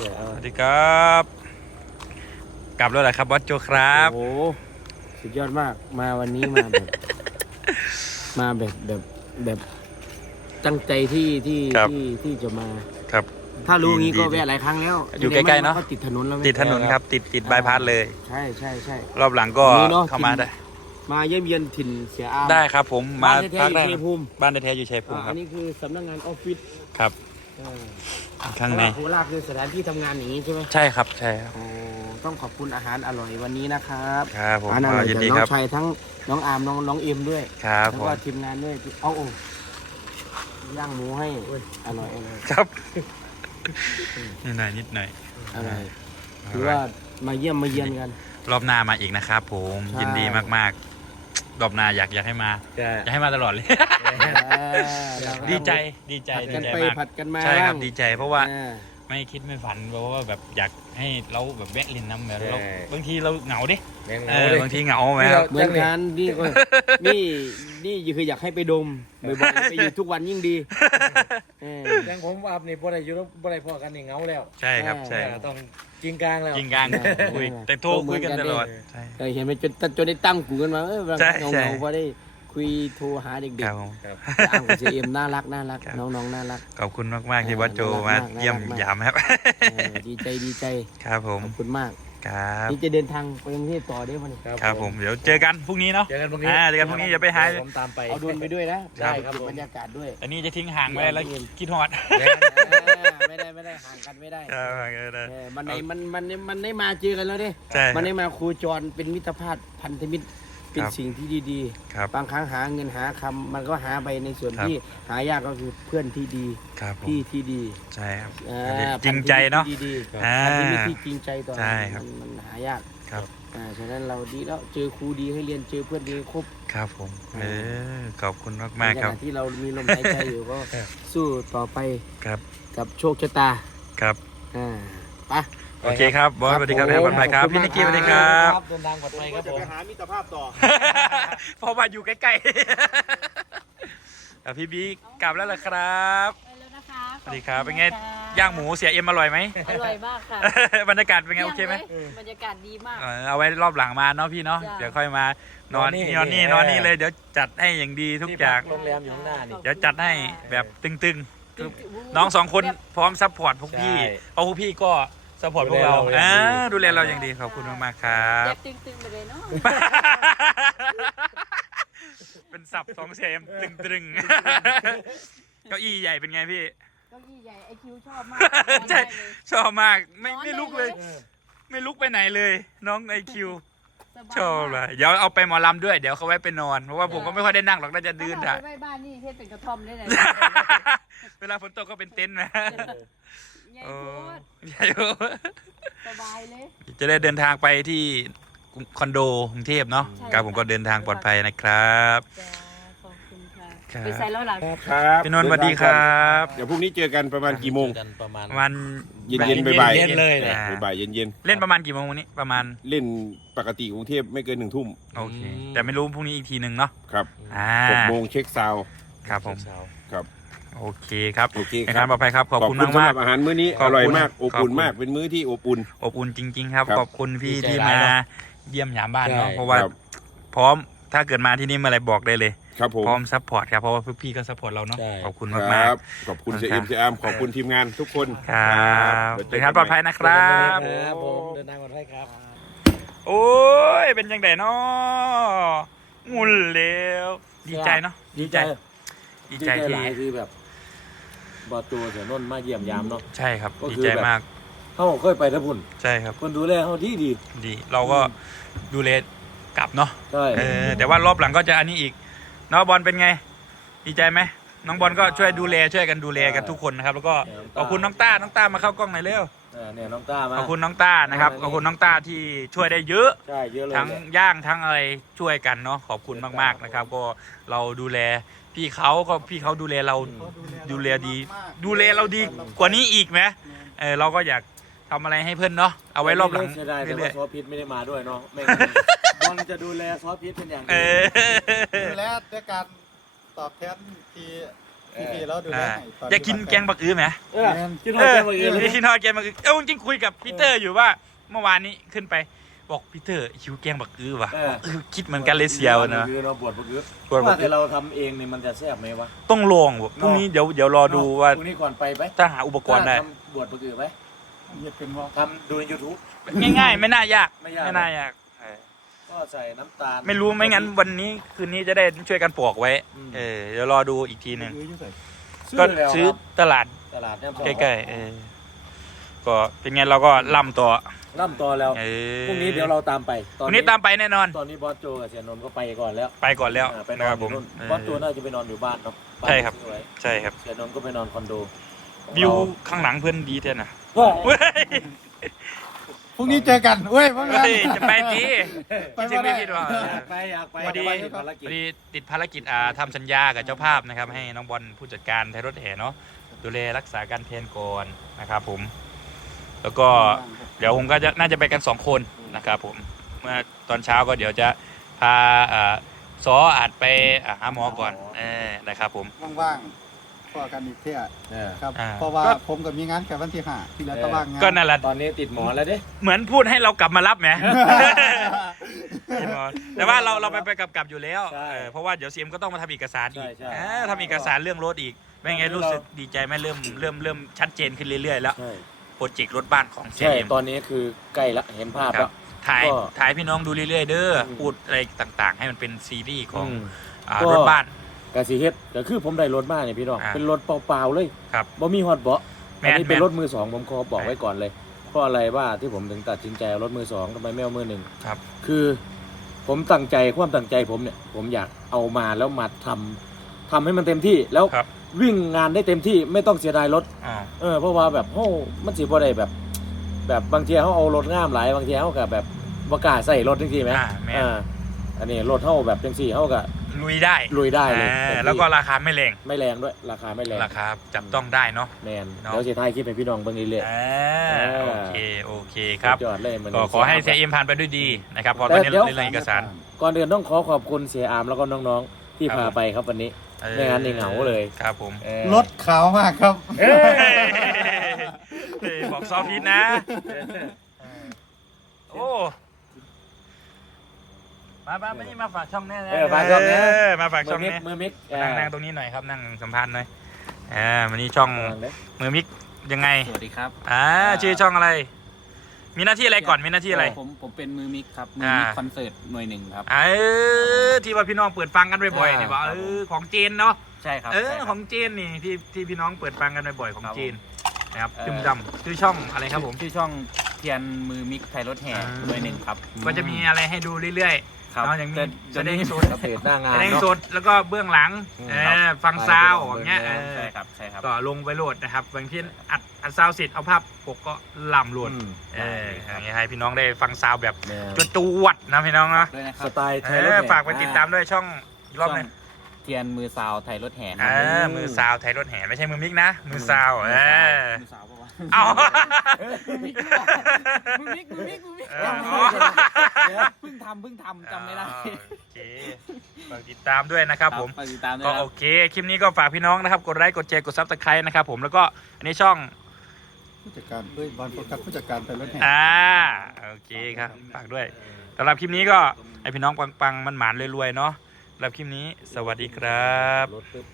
ออเอาสวัสดีครับ กลับแล้วเหรอครับบอสโจครับโอ้โหสุดยอดมากมาวันนี้มาแบบ มาแบบแบบแบบตั้งใจที่ที่ครับ ที่ที่จะมา ครับ ถ้ารู้งี้ก็ดีๆแวะหลายครั้งแล้วอยู่ใกล้ๆเนอะก็ติดถนนแล้วไหมติดถนนครับ ติดติดบายพาสเลย ใช่ใช่ใช่ รอบหลังก็นี่เนอะ เข้ามาถิ่นได้ มาเยี่ยมเยียนถิ่นเสียอามได้ครับผมมาบ้านแท้พักๆอยู่ได้ชัยภูมิบ้านแท้ๆอยู่ชัยภูอ่ามิคอัรับนนี้คือสำนักงานออฟฟิศครับอ่า ข้างในโคราชคือสถานที่ทำงานอย่างนี้ใช่ไหมใช่ครับใช่ครับ โอ้ต้องขอบคุณอาหารอร่อยวันนี้นะครับครับผมอาหารอร่อยยินจากดีน้อครับงชายทั้งน้องอาร์มน้องน้องเอ็มด้วยครับแล้วผมก็ทีมงานด้วยเอาโอ้ย่างหมูให้อร่อยอร่อยครับนิดหน่อยนิดหน่อยอร่อยถือว่ามาเยี่ยมมาเยือนกัน รอบหน้ามาอีกนะครับผมใช่ ยินดีมาก ๆรอบหน้าอยากอยากให้มาจะอยากให้มาตลอดเลยเราก็ดีใจดีใจผัดดีกันใจไปมากผัดกันมาใช่ครับางดีใจเพราะว่าอ่า ไม่คิดไม่ฝันเพราะว่าแบบอยากให้เราแบบแวะเลินน้ำแบบเราใช่ บางทีเราเหงาดิแมงเอเงาอเลยบางทีเหงาไหมครับ เหมือนกันนี่ก็ นี่นี่คืออยากให้ไปดมบ่อยๆไปอยู่ทุกวันยิ่งดี เออยังผมอาบนี่บ่ได้อยู่แล้วบ่ได้พอกันนี่เหงาแล้วใช่ครับ ใช่ใช่เออต้องจริงกลางแล้ว จริงกลางใช่คุยใช่แต่โทรคุยกันตลอด ใช่ เคยเห็นไหมจนจนได้ตั้งกลุ่มกันมาเออใช่เงาใช่ เงาๆพอได้คุยโทรหาเด็กครับผมครับๆอ้างกับเจเอ็มน่ารักน่ารักครับ น้องๆน่ารัก ขอบคุณมาก ๆ ที่วัดโจน่ารักมามากเยี่ยมน่ารักมากยามครับ เออดีใจดีใจ ครับผม ขอบคุณมาก ครับนี่จะเดินทางไปกรุงเทพต่อได้ไหมครับผมเดี๋ยวเจอกันพรุ่งนี้เนาะเจอกันพรุ่งนี้อ่าเจอกันพรุ่งนี้อย่าไปหาผมตามไปเอาดวนไปด้วยนะได้ครับเก็ผมบรรยากาศด้วย อันนี้จะทิ้งห่างไว้แล้วคิดฮอดแมงอ่าไม่ได้ไม่ได้ห่างกันไม่ได้ครับห่างกันได้เออมันในมันมันมันได้มาเจอกันแล้วดิใช่คมัรันบได้มาครูจรเป็นมิตรภาพพันธมิตร เป็นครับสิ่งที่ดีครับ ๆ บางครั้งหาเงินหาคำมันก็หาไปในส่วนครับ ที่หายากก็คือเพื่อนที่ดีครับผมพี่ที่ดีใช่ครับอ่าจริงใจเนาะ พัธมิตรที่ดีๆอ่าพันธมิตรที่จริงใจต่อใช่ครับ มันมันหายากครับอ่าฉะนั้นเราดีแล้วเจอครูดีให้เรียนเจอเพื่อนดีให้ครบ ครับผมเออขอบคุณมากในๆขครับณะที่เรามีลมหายใจอยู่ก็สู้ต่อไปครับกับโชคชะตาครับ อ่าไป โอเคครับบอสสวัสดีครับครับแม่ปลอดภัยครับขอบคุณพี่นิกกี้สมากวัสดีครับเดินทางปลอดภัยครับผมเพราะว่าอยู่ใกล้ๆอะพี่บิ๊กกลับแล้วเหรอครับไปแล้วนะคะสวัสดีครับขอเป็นณไงค่ะย่างหมูเสียเอ็มอร่อยไหมอร่อยมากค่ะบรรยากาศเป็นไงโอเคไหมยี่ยลยบรรยากาศดีมากเออเอาไว้รอบหลังมาเนาะพี่เนาะจ้ะเดี๋ยวค่อยมานอนนอนนี่นี่นอนนี่นอนนี่เลยเดี๋ยวจัดให้อย่างดีทุกอย่างโรงแรมอยู่ข้างหน้านี่เดี๋ยวจัดให้แบบตึงตึ๊บๆน้องสองคนพร้อมซัพพอร์ตพวกพี่ใช่เอาพวกพี่ก็ ซัพพอร์ตพวกเราดูแลเราอย่างดี อ่าดูแลเราอย่างดีขอบคุณมากๆครับเจ็บตึงๆไปเลยเนาะเป็นสับสองเซมตึงตึงๆเก้าอี้ใหญ่เป็นไงพี่ เก้าอี้ใหญ่ไอคิวชอบมากใช่ นอนได้เลยชอบมากไม่นอนไม่ได้ลุกเลย เออไม่ลุกไปไหนเลย น้องไอคิวสบายชอบเลยเดี๋ยวเอาไปหมอลำด้วยเดี๋ยวเขาไว้ไปนอนเพราะว่าผมก็ไม่ค่อยได้นั่งหรอกน่าจะถ้าดืนเราอะไปไว้บ้านนี่เทศเป็นกระท่อมได้เลย เวลาฝนตกก็เป็นเต็นท์นะให ญ่โอ้โคตรใหญ่โอ้สบายเลย จะได้เดินทางไปที่คอนโดกรุงเทพเนาะใช่ครับผมก็เดินทางปลอดภัยนะครับจ้าขอบคุณค่ะครับไปใส่แล้วหลังครับพี่นนท์สวัสดีครับเดี๋ยวพรุ่งนี้เจอกันประมาณกี่โมงเจอกันประมาณประมาณเย็นๆบ่ายๆ เย็นเลยนะอ่าบ่ายๆเย็นเล่นประมาณกี่โมงวันนี้ประมาณๆเล่นปกติกรุงเทพไม่เกินหนึ่งทุ่มโอเค อืม แต่ไม่รู้พรุ่งนี้อีกทีหนึ่งเนาะครับอ่าหกโมงเช็คซาวด์ครับผม เช้าครับ โอเคครับโอเคในคการัรบปลอดภัยครับ ขอบคุณมากสำหมารักบอาหารมื้อนี้ขอบคุณอร่อยมากขออบบคุณอุ่นมากเป็นมื้อที่อบอุ่นอบอุ่นจริง ๆ ครับครับขอบคุณพี่ดีใจที่หลายมาเนอะเยี่ยมยามบ้านเนาะใช่เพราะว่าครับพร้อมถ้าเกิดมาที่นี่เมื่อไหรบอกได้เลยครับผมพร้อมซัพพอร์ตครับเพราะว่าพวกพี่ก็ซัพพอร์ตเราเนาะใช่ขอบคุณคมากรัมากบขอบคุณขอบเจคุณเอ็มครับเจอามขอบคุณทีมงานทุกคนครับเดี๋ยวเดินทางปลอดภัยนะครับครับผมเดินทางปลอดภัยครับ โอ้ยเป็นยังไงเนาะงุนแล้วดีใจเนาะดีใจ ดีใจที่หลายคือแบบบอตัวเสียนนท์มาเยี่ยมยามเนาะใช่ครับก็ดีคือใจแบบมากเขาเคยไปทะพุ่นใช่ครับคนดูแลเขาดีดีดี เราก็ดูแลกลับเนาะใช่เออแต่ว่ารอบหลังก็จะอันนี้อีกน้องบอลเป็นไง ดีใจไหมน้องบอลก็ช่วยดูแลช่วยกันดูแลกันทุกคนนะครับ แล้วก็ขอบคุณน้องต้าน้องต้ามาเข้ากล้องหน่อยเร็วเออเนี่ยน้องต้ามาขอบคุณน้องต้านะครับขอบคุณน้องต้าที่ช่วยได้เยอะใช่เยอะเลยทั้งเนี่ยย่างทั้งอะไรช่วยกันเนาะขอบคุณมากๆนะครับ ก็เราดูแล พี่เขาก็พี่เขาดูแลเราดูแลดี ดูแลเราดีกว่านี้อีกไหมเออเราก็อยากทำอะไรให้เพื่อนเนาะเอาไว้รอบหลังเสียดายแต่เรื่ว่าอยซอสพิษไม่ได้มาด้วยเนาะไม่งั้นบอลจะดูแลซอสพิษเป็นอย่างๆเอดีอ ดูแลด้วยการตอบแทนที่พี่พี่เราดูแลอ่าให้ตอยากกินแกงบักอื้อไหมเออแม่นกินหเออยอแก้วมาอื่นเลย กินทอดแกงบักอื้อเอ้าจริงๆคุยกับพีเตอร์อยู่ว่า เมื่อวานนี้ขึ้นไป บอกพีเตอร์หิวแกงบักอื้อว่ะเออ เออคิดเหมือนกันเลยเสียวนะ คือเราบวชบักอึปวดบัว่ากแต่อื้อเราทำเองเนี่ยมันจะแซ่บไหมวะต้องลองว่ะพรุ่งนี้เดี๋ยวเดี๋ยวรอดูว่าพรุ่งนี้ก่อนไปไหมถ้าหาอุปกรณ์ได้ ทำบวชบักอึไหมเฮ็ดเป็นว่าทำดูใน YouTube ง่ายๆ ไม่น่ายากไม่ยากไม่น่ายากเออก็ใส่น้ำตาล ไม่รู้ไม่งั้นวันนี้คืนนี้จะได้ช่วยกันปอกไว้ อืม เออเดี๋ยวรอดูอีกทีหนึ่งซื้ออยู่ใส่ก็แล้วซื้อครับตลาดตลาดเนี่ยใกล้ๆเออก็เป็นไงเราก็ล่ำต่อ ล่ำต่อแล้วเออพรุ่งนี้เดี๋ยวเราตามไปพรุ่งนี้ตามไปแน่นอน ตอนนี้บอสโจกับเสียนนท์ก็ไปก่อนแล้วไปก่อนแล้วอ่าไปนนะอคนรับอผยู่มนู่นเออบอสโจน่าจะไปนอนอยู่บ้านเนาะานใช่ครับ ที่ซื้อไว้ใช่ครับ เสียนนท์ก็ไปนอนคอนโดของวิวเราข้างหลังเพื่อนดีเท่นะก็เว้ยพรุ่งนี้เจอกันเว้ยพ่อแม่เฮ้ยจะไปดีไปจริงบ่ไม่ได้ผิดหวัง อยากไปอยากไปพอดีอยากไปภารกิพจอดีติดภารกิจอ่าทำสัญญากับเจ้าภาพนะครับ ให้น้องบอลผู้จัดการไทยรถแห่เนาะดูแลรักษาการเพลนก่อนนะครับผม แล้วก็ เดี๋ยวผมก็จะน่าจะไปกันสองคนนะครับผมเมื่อตอนเช้าก็เดี๋ยวจะพาอ่าซออาจไปอ่าหาหมอก่อนเออนะครับผม ว่างๆพอกันอีกเที่ยเออครับ อ่า เพราะว่าก็ ผมกับมีงานแค่วันที่ห้าที่เหลือก็ว่างงานก็นั่นแหละตอนนี้ติดหมอแล้วเด้ เหมือนพูดให้เรากลับมารับไหม แต่ว่าเราเราไปไปกลับกลับอยู่แล้วใช่เออเพราะว่าเดี๋ยวซีเอ็มก็ต้องมาทำเอกสารอีกใช่ใช่เออทำเอกสารเรื่องรถอีกเป็นไงรู้สึกดีใจไหมเริ่มเริ่มเริ่มชัดเจนขึ้นเรื่อยๆแล้ว ใช่โปรเจกต์รถบ้านของซีใช่เอ็มตอนนี้คือใกล้ละเห็นภาพครัแล้บว ถ่ายก็ถ่ายพี่น้องดูเรื่อยๆเด้ออม พูดอะไรต่างๆ ให้มันเป็นซีรีส์ของอืมอ่าก็ รถบ้าน กะสิเฮ็ดก็คือผมได้รถมาเนี่ยพี่น้องอ่าเป็นรถเปล่าๆเลยครับบ่มีฮอตเบาะแมอันนนี้แมเป็นนรถมือสองผมขอบอกไว้ก่อนเลยเพราะอะไรว่าที่ผมถึงตัดสินใจเอารถมือสองทำไมไม่เอามือหนึ่งครับ คือ ผมตั้งใจความตั้งใจผมเนี่ย ผมอยากเอามาแล้วมาทำ ทำให้มันเต็มที่แล้วครับ วิ่งงานได้เต็มที่ไม่ต้องเสียดายรถอ๋อเออเพราะว่าแบบโอ้มันสิบ่ได้แบบ แบบบางทีเขาเอารถงามหลายบางทีเขาก็แบบบ่กล้าใส่รถจังซี่ไหมอ่าแมนอ่าอันนี้รถเขาแบบจังซี่เขาก็ลุยได้ลุยได้เลยอ่าเต็มที่แล้วก็ราคาไม่แรงไม่แรงด้วย ราคาไม่แรงราคาจับต้องได้เนาะ แมนเนาะ เดี๋ยวสิท้ายคลิปให้พี่น้องเบิ่งเรื่อย อ่าอ่าโอเค โอเคๆครับ สุดยอดเลยมันก็ขอให้เสียเอ็มผ่านไปด้วยดีนะครับเพอตแต่อนนี้เดี๋ยวเรื่องเอกสาร ก่อนอื่นต้องขอขอบคุณเสียอามแล้วก็น้องๆ ที่ครับพาไปครับวันนี้ เออไม่งั้นนี่เหงาเลย ครับผมเออรถขาวมากครับเฮ้ยเฮ้ยบอกซอฟต์พีทนะ โอ้มามามานี่มาฝากช่องแน่ๆเออฝากช่องนะเออมาฝากช่องมือมิแน่กมือมิกนั่งนั่งตรงนี้หน่อยครับนั่งสัมภาษณ์หน่อยอ่าวันนี้ช่องนั่งเด้อมือมิกยังไงสวัสดีครับ อ่าชื่อช่องอะไร มีหน้าที่อะไรก่อน มีหน้าที่อะไร ผมผมเป็นมือมิกครับ มืออ่ามิกคอนเสิร์ตหน่วยหนึ่งครับ เออที่ว่าพี่น้องเปิดฟังกันบ่อยๆเนี่ยว่าคเอรับผมอของเจนเนาะ ใช่ครับเออใช่ครับของเจนนี่ที่ที่พี่น้องเปิดฟังกันบ่อยๆของครับเจนนะครับเอ่อ จุ่มดำชื่อช่องอะไรครับผม ชื่อช่องเทียนมือมิกไทยรถแห่อ่า หน่วยหนึ่งครับ ก็จะมีอะไรให้ดูเรื่อย ครับๆเนาะอย่างมีจะแสจะดงมีสดอัปเดตหน้างานแสดงเนาะ สดแล้วก็เบื้องหลังอืมเอครับอฟังซาวด์ไปอย่างเงี้ยเบิ่งเอใช่อครับใช่ครับ ก็ลงไปโหลดนะครับบางทีอัดอัดซาวด์เสร็จเอาภาพปกก็ล่ำโหลดอืม เอออย่างเงี้ยให้พี่น้องได้ฟังซาวด์แบบแม่จวดจวดนะพี่น้องนะด้วยนะคสรับไตล์ไทเอยรถอแห่ฝากไปติดตามด้วยช่องอีกรอบหนึงช่ง เทียนมือซาวไทยรถแห่คอ่รับามือซาวด์ไทยรถแห่ไม่ใช่มือมิกนะ มือซาวด์เออมือซาวปะวะเอามือมิกมือมิกมือมิกมือมิกเออเพิ่งทำเพิ่งทำจำไม่ได้โอเคฝากติดตามด้วยนะครับผมฝากติดตามด้วยก็ครัโอบเคคลิปนี้ก็ฝากพี่น้องนะครับกดไลค์กดแชร์กดซับสไครต์นะครับผมแล้วก็อันนี้ช่องผู้จัดการเฮ้ยบอลโฟกัสผู้จัดการไปรถแห่อ่าโอเคครับฝากด้วยสำหรับคลิปนี้ก็ให้พี่น้องปังๆมันหมานๆรวยๆเนาะสำห รับคลิปนี้ สวัสดีครับรถปึ๊บ